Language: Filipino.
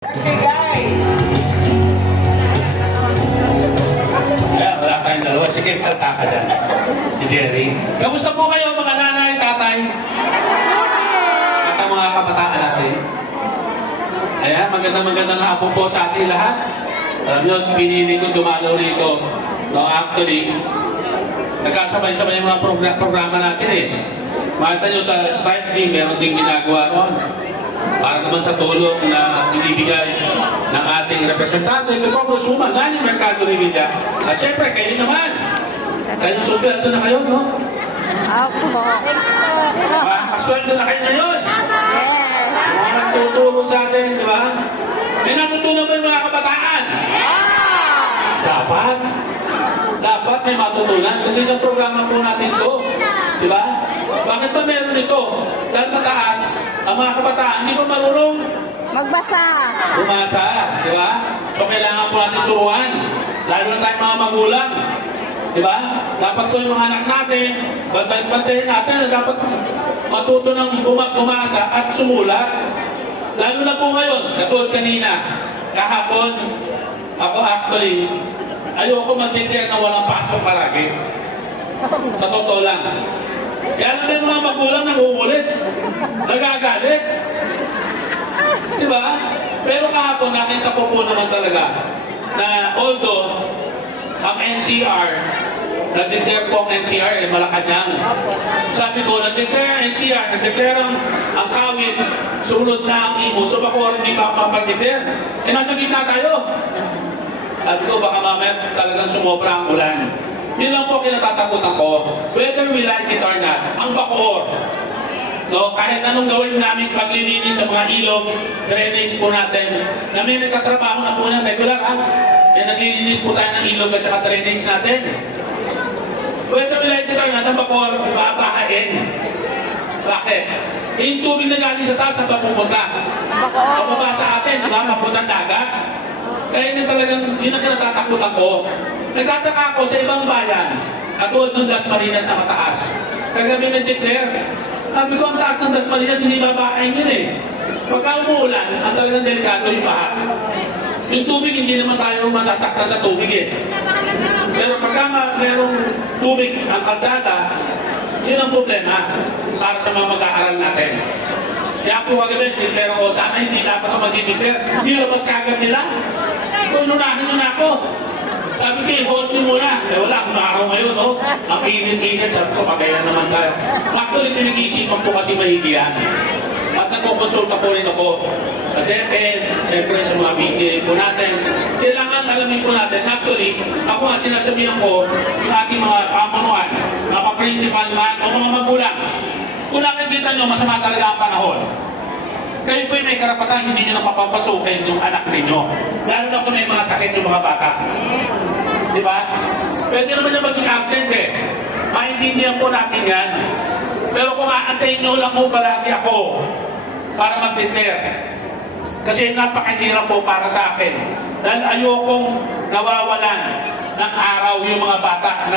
Kaya wala tayong dalawa. Sige, salta ka dyan. Si Jerry. Kamusta po kayo mga nanay, tatay? At ang mga kabataan natin? Ayan, magandang hapon po sa ating lahat. Alam nyo, pinili ko dumalaw rito. No, actually, nagkasabay-sabay yung mga programa natin eh. Makita nyo sa Strike Gym, meron din ginagawa ron. Para naman sa tulong na binibigay ng ating representante, ito po, Congresswoman Nani Mercado Revilla. At syempre, kayo naman. Kayo susweldo na kayo, no? Opo. Kasweldo na kayo ngayon. Yes. Mga nagtuturo sa atin, di ba? May natutunan ba yung mga kabataan? Dapat may matutunan. Kasi sa programa po natin ito. Di ba? Bakit ba meron ito? Dahil mataas, ang mga kabataan, hindi ba marunong Magbasa. bumasa, di ba? So kailangan po natin turuan. Lalo na tayong mga magulang. Di ba? Dapat po yung mga anak natin, bantayin natin, dapat matuto ng bumasa at sumulat. Lalo na po ngayon, katulad kanina, kahapon, ako actually, ayoko mag-declare na walang pasok palagi. Sa totoo lang. Kaya naman yung mga magulang nangungulit, nagagalit. Diba? Pero kahapon nakita ko po naman talaga na although ang NCR, nag-declare po ang NCR, Malacanang. Sabi ko, nag-declare ang NCR, nag-declare ang Kawit, sunod na ang Imo. So bako hindi pa mapag-declare. Eh nasa gitna tayo. Sabi ko, baka mamaya talagang sumobra ang ulan. Yun lang po kinatatakutan ko. Whether we like it or not, ang Bacoor. No, kahit anong gawin namin paglilinis sa mga ilog, drainage po natin, na may nagkatrabaho na po niya, regular ha? Eh, naglilinis po tayo ng ilog at saka drainage natin. Whether we like it or not, ang Bacoor, babahain. Bakit? Eh, yung tubig na galing sa taas, saan ba pupunta? Pababa sa atin, di ba? Papuntang dagat. Kaya yun talagang, yun ang kinatatakutan ko. Nagtataka ako sa ibang bayan, katulad ng Dasmariñas sa mataas. Kagabi nag-declare, sabi ko ang taas ng Dasmariñas, hindi babahain yun eh. Pagka umuulan, ang talagang delikado yung baha. Yung tubig, hindi naman tayo masasaktan sa tubig eh. Pero pagka merong tubig ang kalsada, yun ang problema para sa mga mag-aaral natin. Kaya po kagabi, declare ko, sana hindi dapat ako mag-declare. Nilabas kagad nila. Kung inunahin nyo na ako. Sabi ko, hold nyo muna. Eh wala, kung araw ngayon, no? Ang init-init, sabi ko, pagkaya naman tayo. Actually, pinag-iisipan po kasi mahigiyan. At nagkukonsulta po rin ako sa DepEd, siyempre sa mga media po natin. Kailangan alamin po natin. Actually, ako nga sinasabihan ko, yung ating mga pamunuan, mga principal man o mga magulang, kung nakikita nyo, masama talaga ang panahon. Kayo po may karapatan, hindi nyo na papapasukin yung anak ninyo. Lalo na kung may mga sakit yung mga bata. Di ba? Pwede naman yung maging absent eh. Maintindihan po natin yan. Pero kung aantayin nyo lang po palagi ako para mag-declare. Kasi napakahirap po para sa akin. Dahil ayokong nawawalan ng araw yung mga bata.